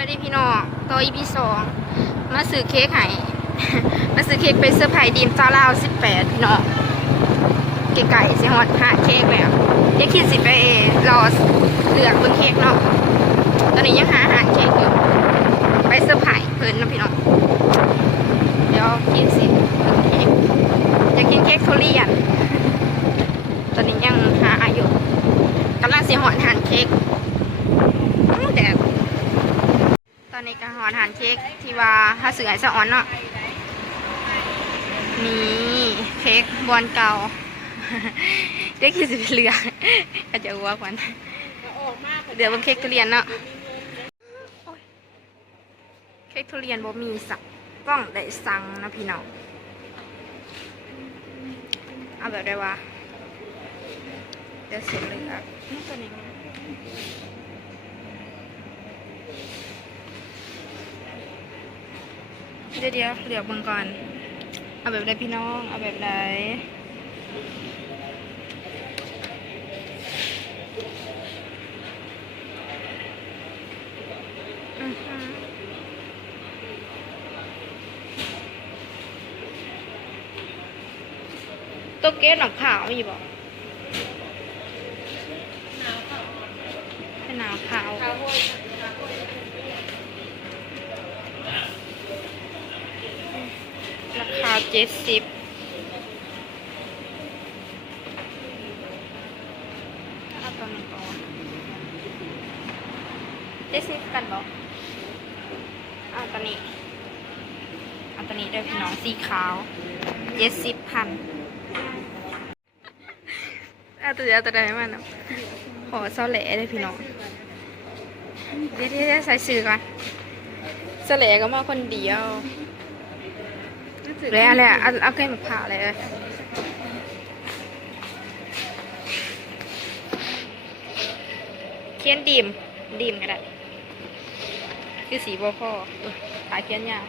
วัสดีพี่น้องตัวอีพีสองมาซื้อเค้กให้ มาซื้อเค้กไปเซอร์ไพรส์ดีมซาลาวสิบแปดพี่น้องเก๋ไก่สิฮอตหาเค้กแล้วยังคิดสิไปรอเลือกบนเค้กเนาะตอนนี้ยังหาอาหารเค้กอยู่ไปเซอร์ไพรส์เพิ่นนะพี่น้องเดี๋ยวคิดสิเค้กอยากกินเค้กทุเรียนตอนนี้ยังหาอยู่กำลังสิหอนหานเค้กแดดต อนนี้ก็หอนหานเค้กที่ว่าถ้าเสือไอซะออนเนาะนี่เค้กบอลเก่าเด็กที่สิเหลืองอาจจะอ้วกวันเดี๋ยวบนเค้กทุเรียนเนาะเค้กทุเรียนบ่มีสักต้องได้สั่งนะพี่น้องเอาแบบได้ว่าเดี๋ยวเสร็จเลยครับตัวนี้ เดี๋ยวเดี๋ยวเดี๋ยวเบิ่งก่อน เอาแบบใดพี่น้อง เอาแบบใดอือฮึตัวเกสหนังขาวมีบอกเป็นหนาวขาว ราคาเจ็ดสิบเอาตัวนี้ก่อนเจ็ดสิบกันบอกเอาตัวนี้เอาตัวนี้ด้วยพี่น้องสีขาวเจ็ดสิบพันเอาตัวเดียวตัวใดมานะขอเสาแหล่เลยพี่น้องเดี๋ยวเดี๋ยวใส่สื่อก่อนเสาแหล่ก็มาคนเดียว เลยอะไรอะเอาเอาแก้มผ่าเลยเขียนดีมดีมก็ได้คือสีบ่พออุ๊ยเขียนยาก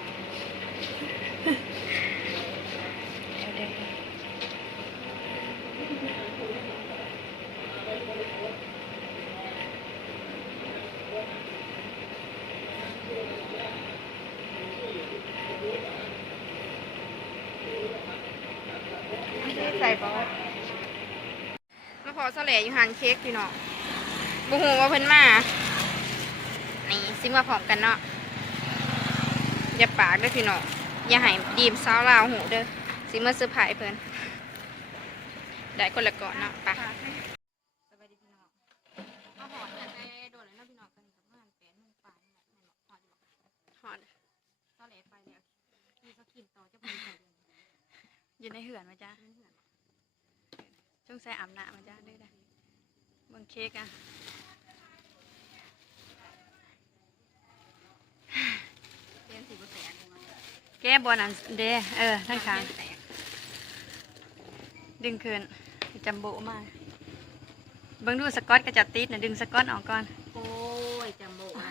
เอาเดี๋ยวใส่บอมาพ อสแหลอยู่หันเค้กพี่น้องบูฮูว่าเพิ่นมานี่ซิมาพร้อมกันเนาะอย่าปากเด้อพี่น้องอย่าให้ดีมสาวลาวหูเด้อซิมาเซอร์ไพรส์เพิ่นได้คนละก่อนเนาะไปสวัสดีพี่น้องเอาหอดกันไปโดนเลยเนาะพี่น้องกันกับบ้านแปดโมงปลายนี่แหละแม่นบ่หอดอยู่บ่หอดสแหลไปแล้วมีสักกินต่อจะเป็นใครเดือนอยู่ในเหือนมาจ้าช่วงใส่อาบน้ำมาจ้าเด้อได้เบิ่งเค้กอะเรียนสีบุแสนเลยมั้งแก้บอลอันเด้เออทั้งขางแสนดึงคืนจำโบมากเบิ่งดูสกอตกระจัดติดนะดึงสกอตออกก่อน โอ้ยจำโบอะ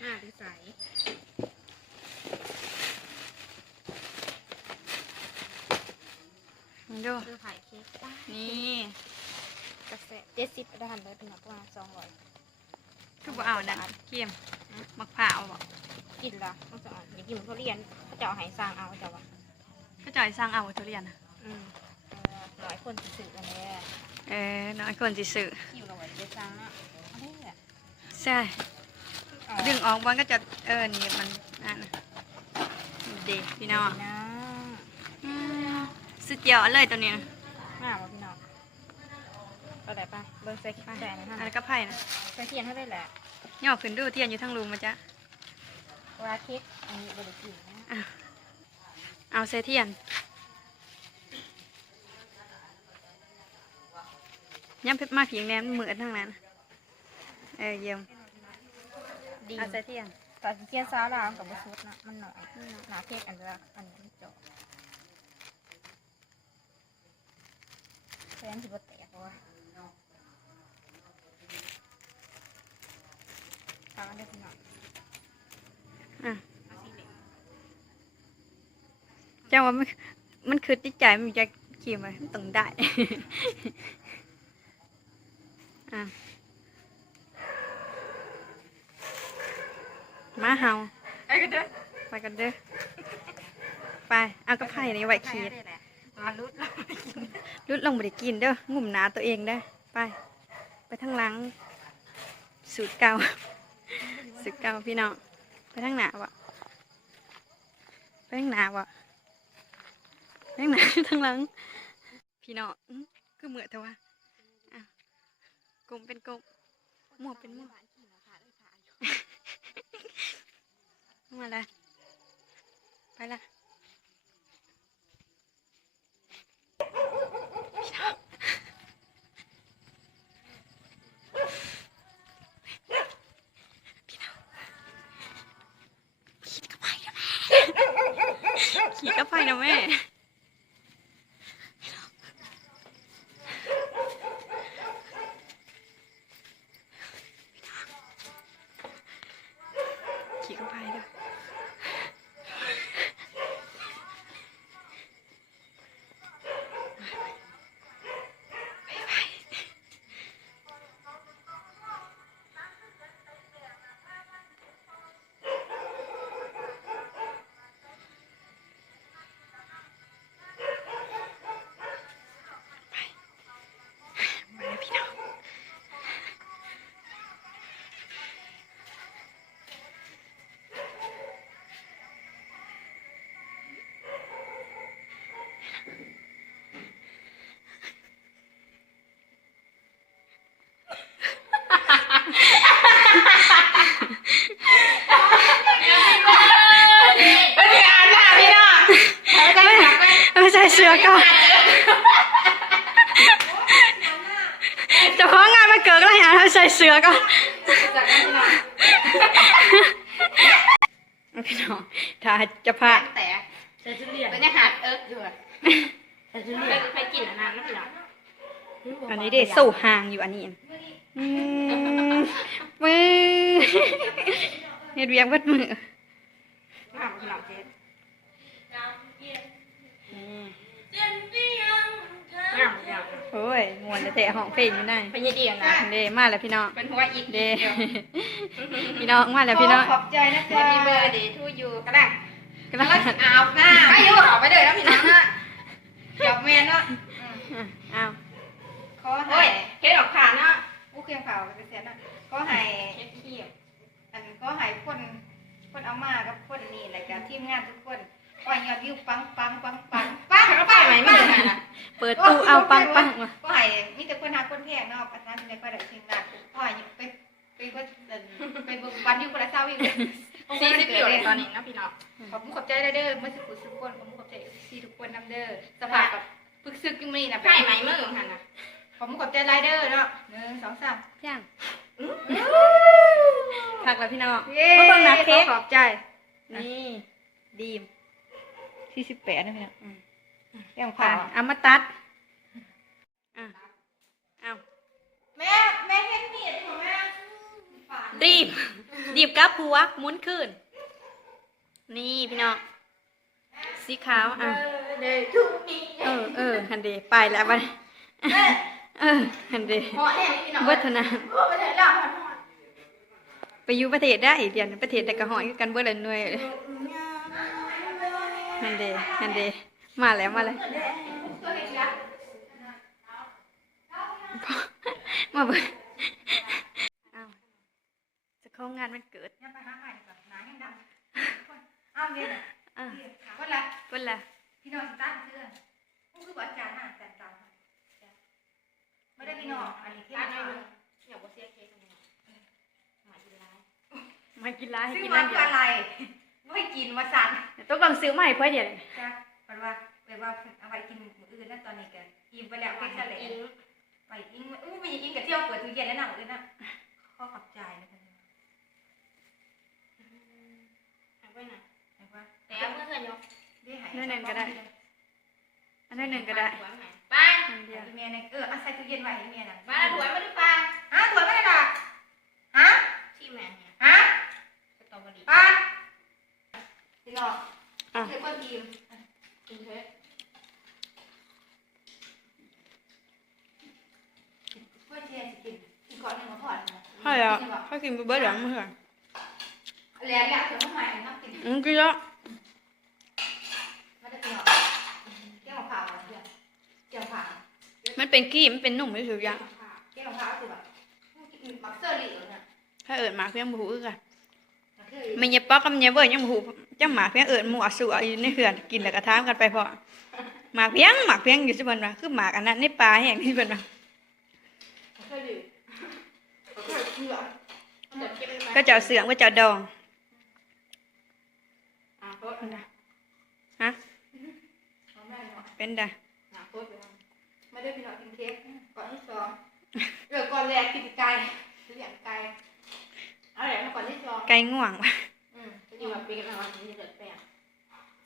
ห้าพิสัยมึงดูซื้อไข่เค้กได้นี่ กระแสเจ็ดสิบได้หันเลยเป็นประมาณสองร้อยคือบ่เอานั่นเคียมมักผ่าวบอกกินละต้องจะอ่อนอย่ากินเหมือนเขาเรียนเขาจะเอาใหายสร้างเอาจะวะก็จ่อยสร้างเอาทุเรียนนะอืมเออหลายคนจะสื่อกันแน่เออน้อยคนสิซื้อคิวเราไว้จะสร้างเนาะเอาได้แหละใช่ดึงออกมันก็จะเออนี่มันนั่นน่ะเด็พี่น้องนะอืมสุดยอดเลยตัวนี้นะมากวะพี่น้อง เอาแต่ไปเบอร์ใส่ขี้แดงนะอันฮะนั้นก็ไผ่นะใส่เทียนให้ได้แหละย่อขึ้นดูเทียนอยู่ทั้งรูมมาจ้ะเวลาเค้กอันนี้บริกินนะอะเอาเซเทียนย้ำเพชรมาผิงแนมเหมือนทั้งนั้นเออเยี่ยมดีเอาเซเทียนตอนเทียนซาวราวกับบะซุดนะมันหน่อยหนาเค้กอันละอันนี้เจาะแฟนสิบแตกวะตามอันเดียวพี่น้อง อะ เอาสีเหลือง เจ้าว่ามันมันคือติดใจมันจะขี่มาต้องได้อะมาเฮาไอ้ก็เด้อไปกันเด้อไปเอากระไผ่นี่ไว้ขีดมาลุดเรารุดลงบ่ได้กินเด้องุ่มหนาตัวเองเด้อไป ไปทางหลัง สูตรเก่าสูตรเก่าพี่น้องไปทางหน้าวะไปทางหน้าวะ ไปทางหน้าทางหลัง พี่น้องอื้อคือเหมือดแต่ว่าอะกลมเป็นกลมหมวกเป็นหมวกมาละไปละขี่กระไฟนะแม่ เขาใส่เสือก่อนพี่น้องถ้าจะพาแตกใส่ชุดเรียนเป็นยังหาเอิร์กอยู่อะใส่ชุดไปเรียนไปกินอันนั้นนะพี่น้องอันนี้เด็สู่ห่างอยู่อันนี้อืมมือเฮ็ดเวียงเบิดมือ มาพี่น้องเจ๊งาม งามโอ้ยมวนแต่ห้องเพลงอยู่ได้เป็นยังดีนะเดมาแล้วพี่น้องเป็นหัวอีกเดพี่น้องมาแล้วพี่น้องขอบใจนะจ๊ะมีเบอร์ดีทูยูก็ได้กำลังอาบน้ำอายุเอาไปเลยนะพี่น้องนะเดี๋ยวแม่เนาะอ้าวขอให้เฮ็ดออกขาเนาะอู้เครื่องเผาเป็นเสียนะขอให้เฮ็ดขี้อันก็ให้คนคนเอามากับคนนี่แหละกับทีมงานทุกคนปล่อยยอดวิวปังปังปังปังปังแล้วไปไหมไม่ได้นะ เปิดตู้เอาปังปังมาก็ให้มีแต่คนหาคนแพงเนาะประธานในก็ได้ทีมงานก็ให้ไปไปก็ไปเบิ่งวันอยู่คนละเศร้าวิวสี่สิบวิวเลยตอนนี้นะพี่น้องขอบคุณขอบใจเด้อเมื่อสักครู่ทุกคนขอบคุณขอบใจซีทุกคนนำเด้อสภาพแบบพึกซึกยังไม่นะใช่ไหมเมื่อหันนะขอบคุณขอบใจไรเดอร์เนาะหนึ่งสองสามย่างพักแล้วพี่น้องเย้มาเบิ่งหน้าเค้กขอบใจนี่ดีมที่สิบแปดนะพี่น้องอืม เรื่องผ่าผ่านนเอามาตัดอะเอาแม่แม่เห็นมีดของแม่ฝานดีบดีบกับหัวหมุนขึ้น นี่พี่น้อง สีขาว อะ เดย์ทูมีเออเออฮันเดไปแล้วบัดนี้เออฮันเดหอแน่พี่น้องเบิดเทานะโอ้ไปไหนล่ะหอหอไปอยู่ประเทศได้เดี๋ยวนี้ประเทศแต่กระหอยคือกันเบิดเลยหน่วยเลยฮันเดฮันเด มาแล้วมาแล้วตัวเห็นละมาเบิดอ้าวจะเข้างานมันเกิดยังไปหาใหม่ก่อนหนายังดำอ้าวเนี่ยอะคนละเพิ่นละพี่น้องตั้งเชื่อผู้คืออาจารย์น่ะแต่ตามไม่ได้พี่น้องอันนี้แค่น้อยนึงอยากว่าเสียเค้กกันหมายกินร้ายมากินร้านให้ซื้อกินมานั่นเดียวอะไรไม่กินมาสั่นต้องลองซื้อมาให้เพื่อนเดี๋ยวนี้จ้ะ แปลว่าแปลว่าเอาไปกินมื้ออื่นนะตอนนี้แกอิ่มไปแล้วเป็นทะเลไปอิงอู้มีอิงกับเที่ยวเปิดตู้เย็นแล้วหนังอื่นนะข้อขับใจนะคะหายไปไหนหายไปแต่เมื่อคืนยกได้หายนั่นหนึ่งก็ได้อันนั้นหนึ่งก็ได้ไปอันเดียวเมียเนี่ยเออเอาใส่ตู้เย็นไว้ให้เมียน่ะมาถวยมาดูปลาฮะถั่วไม่ได้หรอฮะที่แม่เนี่ยฮะสตรอเบอรี่ป้าพี่น้องอะเธอคนทีม กินเถอะเพื่อนเชียร์สิกินกินก่อนหนึ่งมาพอดนะใช่แล้วเขากินเบิร์ดหลังมือเหรอเแล้วเนี่ยเธอมาใหม่นักกินอืมกินแล้วไม่ได้กินหรอกแก้วขาวอะไรเนี่ยแก้วขาวมันเป็นกี้มันเป็นหนุ่มไม่ถูกอย่างแก้วขาวคือแบบมักเซอร์ลีเหรอเนี่ยถ้าเอิญหมากเพียงบูคือกันมักเซอร์ลี ไม่เย็บป๊อกกับเย็บเบิร์ยังบูจังหมากเพียงเอิญหมูอสูอยู่ในเขื่อนกินแล้วก็ทามกันไปพอหมากเพียงหมากเพียงอยู่ที่บนว่าคือหมากอันนั้นในปลาแห้งที่บนว่ามักเซอร์ลีมักเซอร์ลีเหรอเดี๋ยวเก็บไว้ไหมก็เจ้าเสืองก็เจ้าดองฮะเป็นไดหาโต๊ะไม่ได้พี่น้อยกินเค้กก่อนที่สองเดี๋ยวก่อนแรกกินไก่เอาแหละมาก่อนที่สอ งไก่ง่วงว่ะอืมจะอยู่แบบปีกันมาวันนี้เดือดแปลง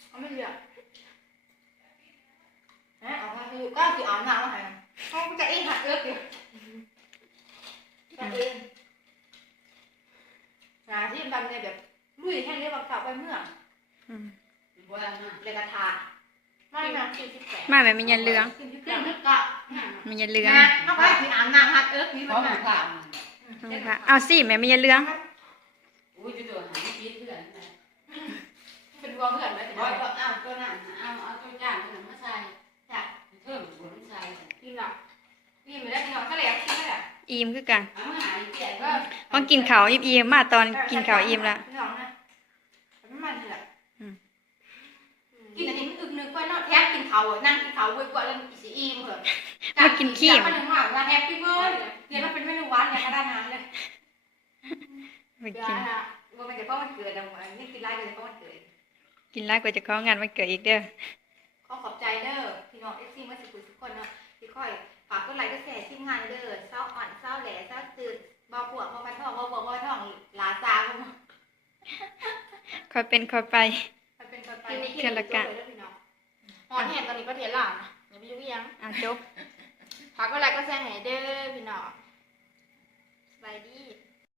เอาไม่เหลือเอ๊ะเอามาคือก็คืออาหน้ามาให้เขาจะเองหัดเอิร์กอยู่จะเองหาที่บันเนี่ยแบบลุยแค่นี้บังคับไปเมื่ออืมเลยกระทาไม่นะกินที่แปดมาแบบมียันเลืองกินที่แปดนึกกะมียันเลืองนะเอาไปที่อาบน้ำหัดเอิร์กนี่มันราะมัน่ะนผ่านเอาสิแม่มียันเลือง อุ้ยจะโดนหาชีวิตเพื่อนนะเป็นวัวเพื่อนไหมบอกว่าเอาตัวนั้นเอาเอาตัวจ้างตัวนั้นมาใส่จ้ะเพิ่มหัวมันใส่กินหรอกกินไม่ได้กินหรอกก็เลยกินไม่ได้อิ่มคือกันเอามาหาเกียรติก็อพอกินข้าวอิ่มๆมาตอนกินข้าวอิ่มละน้องนะไม่มันเลยอืมกินอันนี้มันอึกนึกไปเนาะแทบกินเขาอะนั่งกินเขาเว้ยกว่าแล้วอีสีอิ่มเหรอมากินขี้จากขนมหวานนะแฮปปี้เบิร์ดเดี๋ยวมันเป็นเมนูหวานเนี่ยก็ได้น้ำเลย ไปเดี๋ยวกินนะว่ามันจะเพราะมันเกิดอะหมดนี่กินไรเดี๋ยวเพราะมันเกิดกินแล้วก็จะของานวันเกิดอีกเด้อขอขอบใจเด้อพี่น้องเอฟซีมาสิคุยทุกคนเนาะที่ค่อยฝากกดไลค์กดแชร์ทีมงานเด้อเศร้าอ่อนเศร้าแหล่เศร้าตื่นเบาปวดเบาไปท้องเบาบวกเบาท้องหลาซาบ่คอยเป็นคอยไปมันเป็นไปเทื่อละกะหอนแห่ตอนนี้ประเทศลาวนะอย่าไปยุ่งยังอะจบฝากกดไลค์กดแชร์ให้เด้อพี่น้องสบายดี